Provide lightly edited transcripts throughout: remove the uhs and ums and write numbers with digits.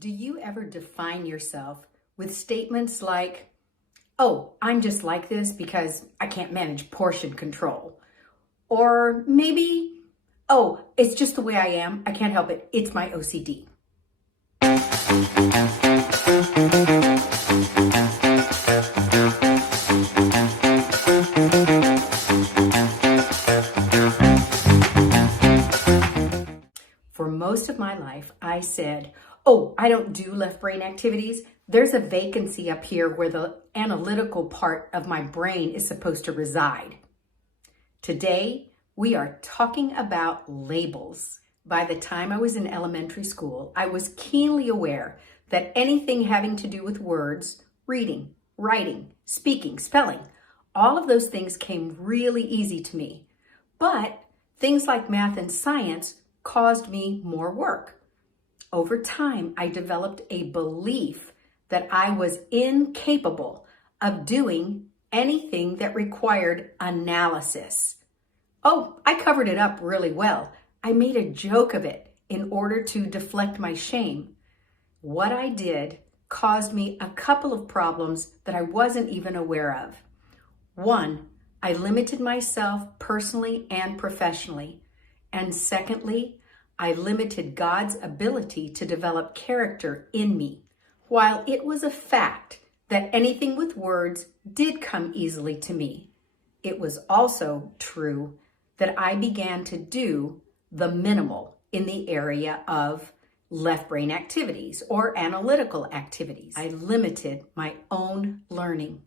Do you ever define yourself with statements like, oh, I'm just like this because I can't manage portion control? Or maybe, oh, it's just the way I am. I can't help it. It's my OCD. For most of my life, I said, oh, I don't do left brain activities. There's a vacancy up here where the analytical part of my brain is supposed to reside. Today, we are talking about labels. By the time I was in elementary school, I was keenly aware that anything having to do with words, reading, writing, speaking, spelling, all of those things came really easy to me. But things like math and science caused me more work. Over time, I developed a belief that I was incapable of doing anything that required analysis. Oh, I covered it up really well. I made a joke of it in order to deflect my shame. What I did caused me a couple of problems that I wasn't even aware of. One, I limited myself personally and professionally. And secondly, I limited God's ability to develop character in me. While it was a fact that anything with words did come easily to me, it was also true that I began to do the minimal in the area of left brain activities or analytical activities. I limited my own learning.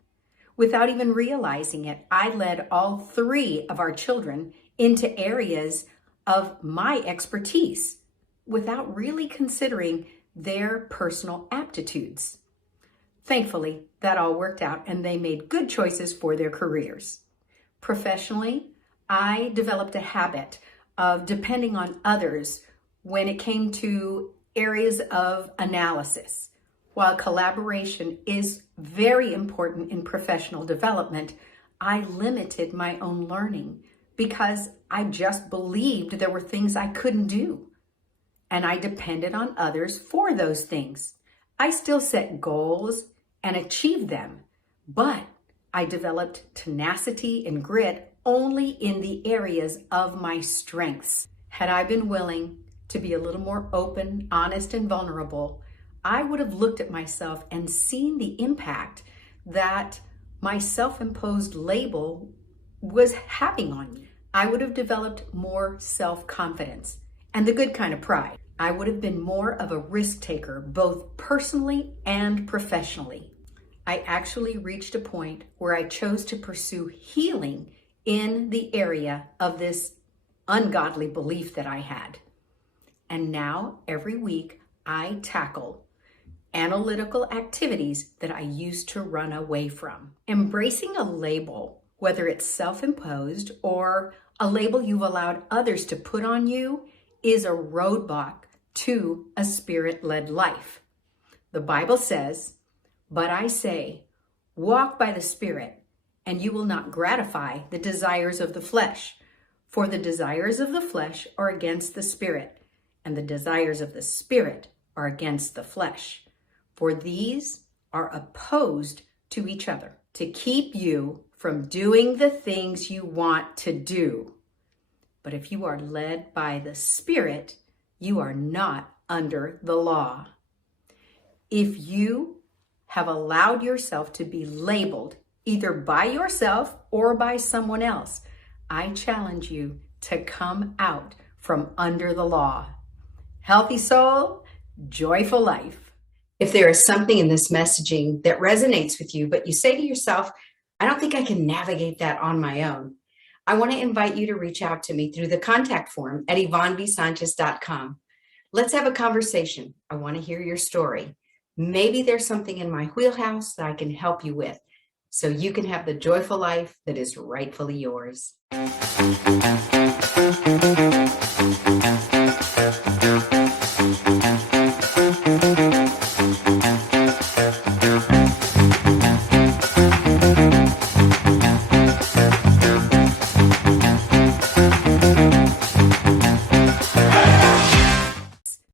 Without even realizing it, I led all three of our children into areas of my expertise without really considering their personal aptitudes. Thankfully, that all worked out and they made good choices for their careers. Professionally, I developed a habit of depending on others when it came to areas of analysis. While collaboration is very important in professional development, I limited my own learning because I just believed there were things I couldn't do. And I depended on others for those things. I still set goals and achieved them, but I developed tenacity and grit only in the areas of my strengths. Had I been willing to be a little more open, honest, and vulnerable, I would have looked at myself and seen the impact that my self-imposed label was having on me. I would have developed more self-confidence and the good kind of pride. I would have been more of a risk taker, both personally and professionally. I actually reached a point where I chose to pursue healing in the area of this ungodly belief that I had. And now every week I tackle analytical activities that I used to run away from. Embracing a label, whether it's self-imposed or a label you've allowed others to put on you, is a roadblock to a spirit-led life. The Bible says, "But I say, walk by the Spirit, and you will not gratify the desires of the flesh. For the desires of the flesh are against the Spirit, and the desires of the Spirit are against the flesh. For these are opposed to each other, to keep you from doing the things you want to do. But if you are led by the Spirit, you are not under the law." If you have allowed yourself to be labeled either by yourself or by someone else, I challenge you to come out from under the law. Healthy soul, joyful life. If there is something in this messaging that resonates with you, but you say to yourself, I don't think I can navigate that on my own, I want to invite you to reach out to me through the contact form at YvonneV.Sánchez.com. Let's have a conversation. I want to hear your story. Maybe there's something in my wheelhouse that I can help you with so you can have the joyful life that is rightfully yours.